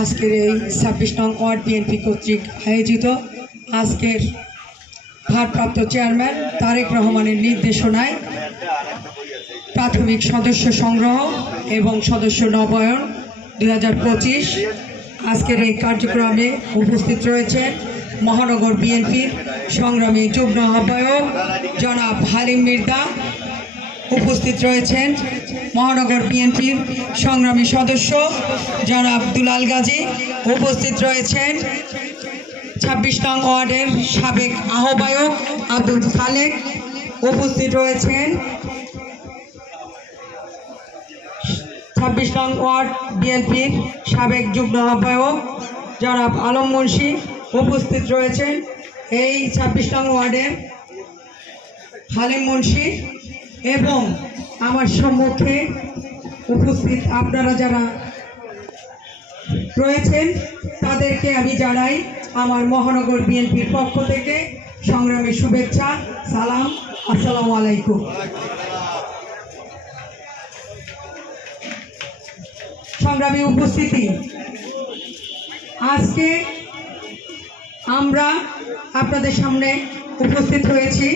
আজকের এই 26 নং ওয়ার্ড বিএনপি কর্তৃক আয়োজিত আজকের ভারপ্রাপ্ত চেয়ারম্যান তারেক রহমানের নির্দেশনায় প্রাথমিক সদস্য সংগ্রহ এবং সদস্য নবায়ন 2025 আজকের এই কার্যক্রমে উপস্থিত রয়েছেন মহানগর বিএনপির সংগ্রামী যুগ্ম আহ্বায়ক জনাব হালিম মির্জা, উপস্থিত রয়েছেন মহানগর বিএনপির সংগ্রামী সদস্য জনাব দুলাল গাজী, উপস্থিত রয়েছেন 26 নং ওয়ার্ডের সাবেক আহ্বায়ক আব্দুল খালেক, উপস্থিত রয়েছেন 26 নং ওয়ার্ড বিএনপির সাবেক যুগ্ম আহ্বায়ক জনাব আলম মুন্সি, উপস্থিত রয়েছেন এই 26 নং ওয়ার্ডের হালিম মুন্সি এবং আমার সম্মুখে উপস্থিত আপনারা যারা রয়েছেন তাদেরকে আমি জানাই আমার মহানগর বিএনপির পক্ষ থেকে সংগ্রামী শুভেচ্ছা, সালাম, আসসালামু আলাইকুম। সংগ্রামী উপস্থিতি, আজকে আমরা আপনাদের সামনে উপস্থিত হয়েছি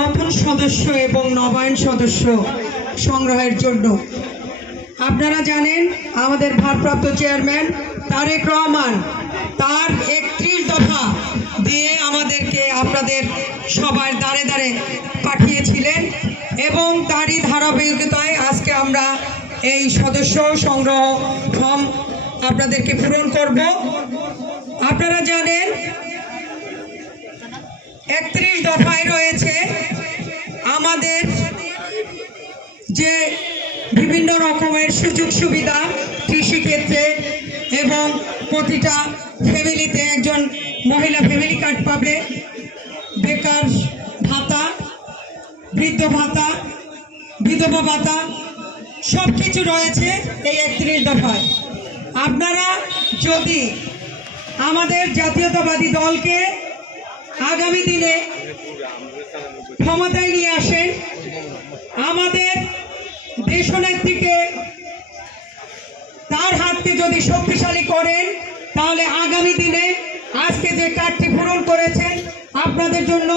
নতুন সদস্য এবং নবায়ন সদস্য সংগ্রহের জন্য। আপনারা জানেন আমাদের ভারপ্রাপ্ত চেয়ারম্যান তারেক রহমান তার 31 দফা দিয়ে আমাদেরকে আপনাদের সবার দ্বারে দ্বারে পাঠিয়েছিলেন এবং তারই ধারাবাহিকতায় আজকে আমরা এই সদস্য সংগ্রহ ফর্ম আপনাদেরকে পূরণ করব। আপনারা জানেন 31 দফায় রয়েছে আমাদের যে বিভিন্ন রকমের সুযোগ সুবিধা কৃষিক্ষেত্রে এবং প্রতিটা ফ্যামিলিতে একজন মহিলা ফ্যামিলি কার্ড পাবে, বেকার ভাতা, বৃদ্ধ ভাতা, বিধবা ভাতা, সব কিছু রয়েছে এই 31 দফায়। আপনারা যদি আমাদের জাতীয়তাবাদী দলকে আগামী দিনে ক্ষমতায় নিয়ে আসেন, আমাদের দেশনেত্রীকে তার হাতকে যদি শক্তিশালী করেন, তাহলে আগামী দিনে আজকে যে কার্ডটি পূরণ করেছেন আপনাদের জন্য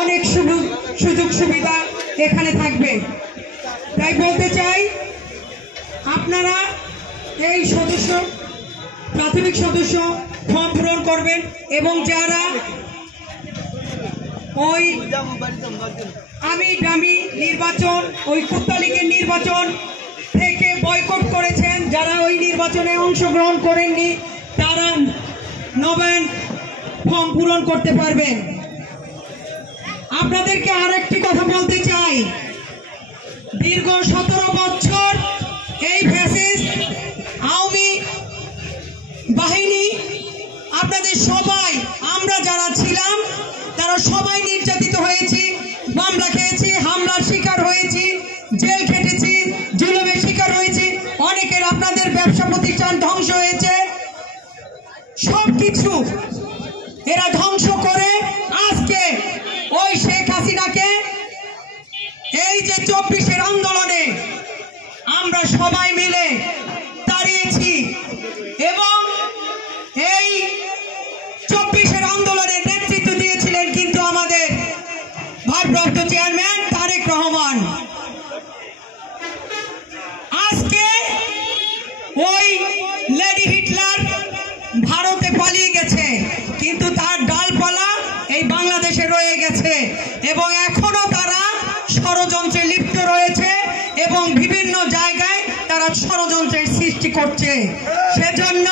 অনেক সুযোগ সুবিধা এখানে থাকবে। তাই বলতে চাই আপনারা এই সদস্য প্রাথমিক সদস্য ফর্ম পূরণ করবেন এবং যারা ওই আমি গ্রামী নির্বাচন, ওই কুত্তা লীগের নির্বাচন থেকে বয়কট করেছেন, যারা ওই নির্বাচনে অংশগ্রহণ করেননি তারা নবায়ন ফর্ম পূরণ করতে পারবেন। আপনাদেরকে আরেকটি কথা বলতে চাই, দীর্ঘ 17 বছর এই ফ্যাসিস্ট আওয়ামী বাহিনী আপনাদের সবাই, আমরা যারা ছিলাম তারা সবাই নির্যাতিত হয়েছি, মামলা খেয়েছি, হামলার শিকার হয়েছি, জেল খেটেছি, জুলুমের শিকার হয়েছি, অনেকের আপনাদের ব্যবসা প্রতিষ্ঠান ধ্বংস হয়েছে। সবকিছু এরা ধ্বংস করে আজকে ওই শেখ হাসিনাকে এই যে 24-এর আন্দোলনে আমরা সবাই মিলে দাঁড়িয়েছি এবং এই 24-এর আন্দোলনের নেতৃত্ব দিয়েছিলেন কিন্তু আমাদের ভারপ্রাপ্ত চেয়ারম্যান তারেক রহমান। আজকে ওই লেডি হিটলার ভারতে পালিয়ে গেছে, কিন্তু তার ডালপালা এই বাংলাদেশে রয়ে গেছে এবং এখনো তারা ষড়যন্ত্রে লিপ্ত রয়েছে এবং বিভিন্ন জায়গায় তারা ষড়যন্ত্রের সৃষ্টি করছে। সেজন্য